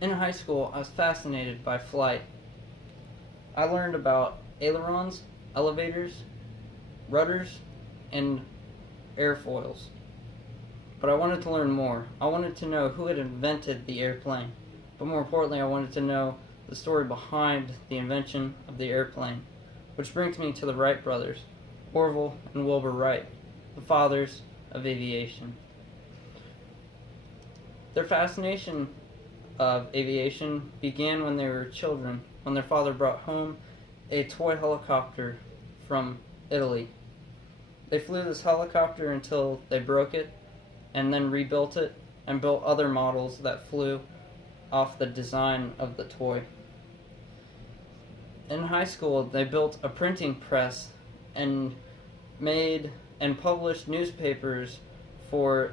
In high school, I was fascinated by flight. I learned about ailerons, elevators, rudders, and airfoils. But I wanted to learn more. I wanted to know who had invented the airplane. But more importantly, I wanted to know the story behind the invention of the airplane. Which brings me to the Wright brothers, Orville and Wilbur Wright, the fathers of aviation. Their fascination of aviation began when they were children, when their father brought home a toy helicopter from Italy. They flew this helicopter until they broke it, and then rebuilt it and built other models that flew off the design of the toy. In high school, they built a printing press and made and published newspapers for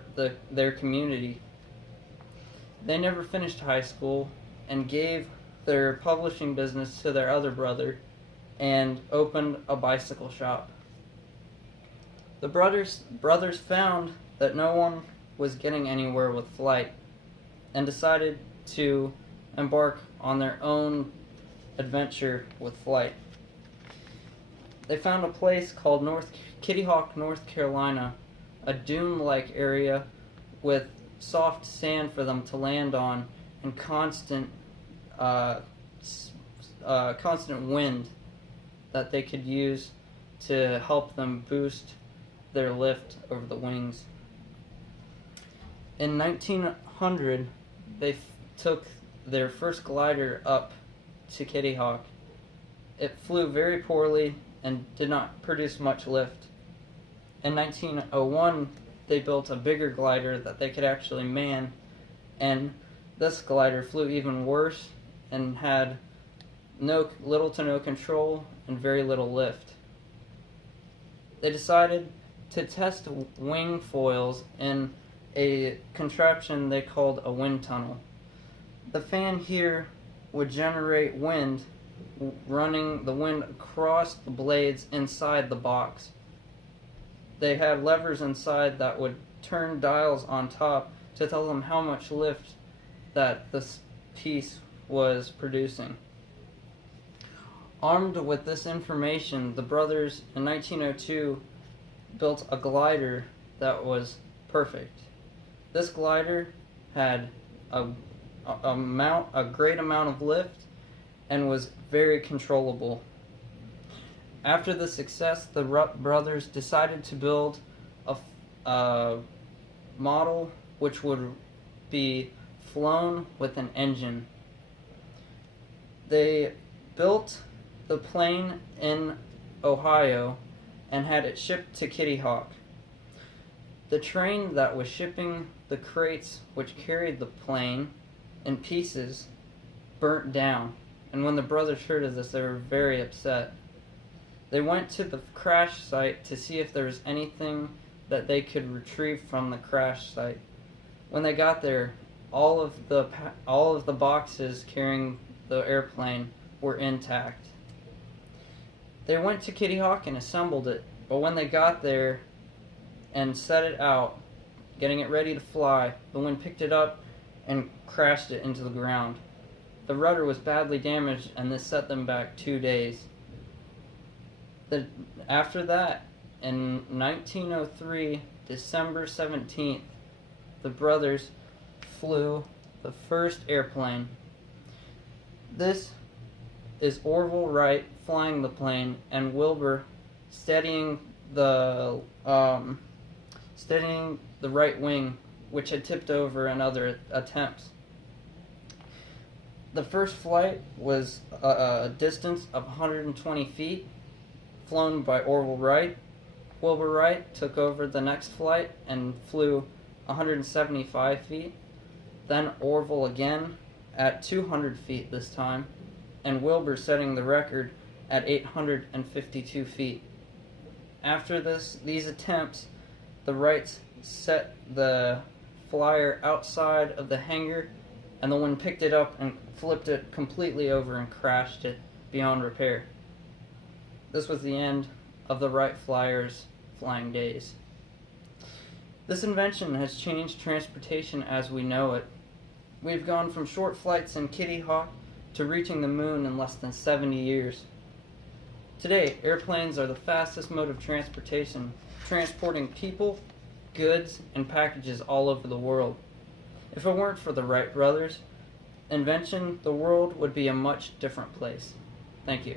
their community. They never finished high school and gave their publishing business to their other brother and opened a bicycle shop. The brothers found that no one was getting anywhere with flight and decided to embark on their own adventure with flight. They found a place called Kitty Hawk, North Carolina, a dune-like area with soft sand for them to land on and constant wind that they could use to help them boost their lift over the wings. In 1900, they took their first glider up to Kitty Hawk. It flew very poorly and did not produce much lift. In 1901, they built a bigger glider that they could actually man, and this glider flew even worse and had little to no control and very little lift. They decided to test wing foils in a contraption they called a wind tunnel. The fan here would generate wind, running the wind across the blades inside the box. They had levers inside that would turn dials on top to tell them how much lift that this piece was producing. Armed with this information, the brothers in 1902 built a glider that was perfect. This glider had a great amount of lift and was very controllable. After the success, the brothers decided to build a model which would be flown with an engine. They built the plane in Ohio and had it shipped to Kitty Hawk. The train that was shipping the crates which carried the plane in pieces burnt down, and when the brothers heard of this, they were very upset. They went to the crash site to see if there was anything that they could retrieve from the crash site. When they got there, all of the boxes carrying the airplane were intact. They went to Kitty Hawk and assembled it, but when they got there and set it out, getting it ready to fly, the wind picked it up and crashed it into the ground. The rudder was badly damaged, and this set them back 2 days. After that, in 1903, December 17th, the brothers flew the first airplane. This is Orville Wright flying the plane and Wilbur steadying the right wing, which had tipped over in other attempts. The first flight was a distance of 120 feet, flown by Orville Wright. Wilbur Wright took over the next flight and flew 175 feet. Then Orville again at 200 feet this time, and Wilbur setting the record at 852 feet. After these attempts, the Wrights set the flyer outside of the hangar, and the wind picked it up and flipped it completely over and crashed it beyond repair. This was the end of the Wright Flyer's flying days. This invention has changed transportation as we know it. We've gone from short flights in Kitty Hawk to reaching the moon in less than 70 years. Today, airplanes are the fastest mode of transportation, transporting people, goods, and packages all over the world. If it weren't for the Wright brothers' invention, the world would be a much different place. Thank you.